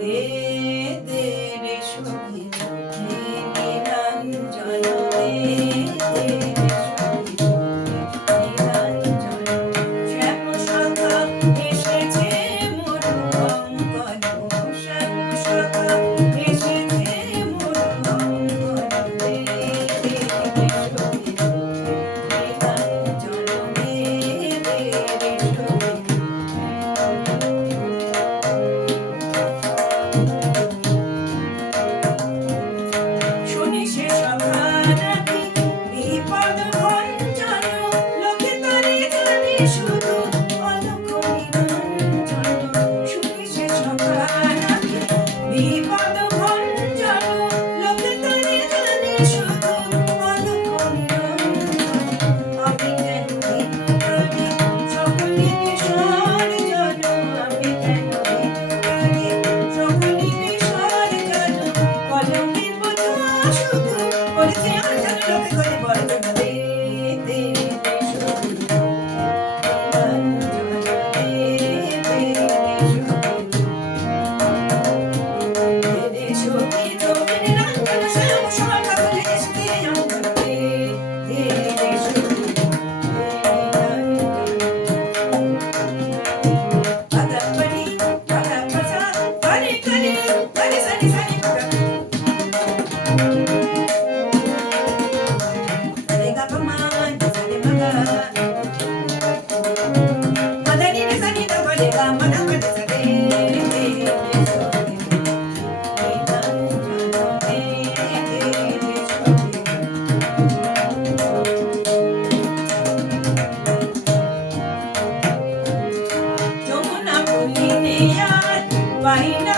দে দে রে সখী চোখে নিরঞ্জন দে দে রে সখী চোখে নিরঞ্জন শ্যাম সখা এসেছে মরু অঙ্কন শ্যাম সখা এসেছে মরু অঙ্কন দে দে রে সখী চোখে নিরঞ্জন দে দে রে সখী শুনি সে সখা নাকি বিপদ ভঞ্জন লোকে তারে জানে শুধু অলক্ষ নিরঞ্জন শুনি সে সখা নাকি বিপদ ভঞ্জন লোকে তারে জানে শুধু অলক্ষ নিরঞ্জন আমি কেন ভিখারি সকলে বিসর্জন আমি কেন ভিখারি সকলে বিসর্জন কলঙ্কের বোঝা শুধু করেছে আঞ্জন লোকে করে বর্জন দে দে রে সখী নিরঞ্জন দে দে রে সখী দে রে সখী চোখে নিরঞ্জন শ্যাম সখা বলে এসেছে অঙ্গন দে দে রে সখী পাতাপড়ি পাতাপসা করে করে করে সানি সানি পাতা রে গা পমা সানি মগা মদনি রে সানি দ বলে গা মনা মদ সদে দে রে সখী নিরঞ্জন দে দে রে সখী যমুনা পুলিনে আর বাইনা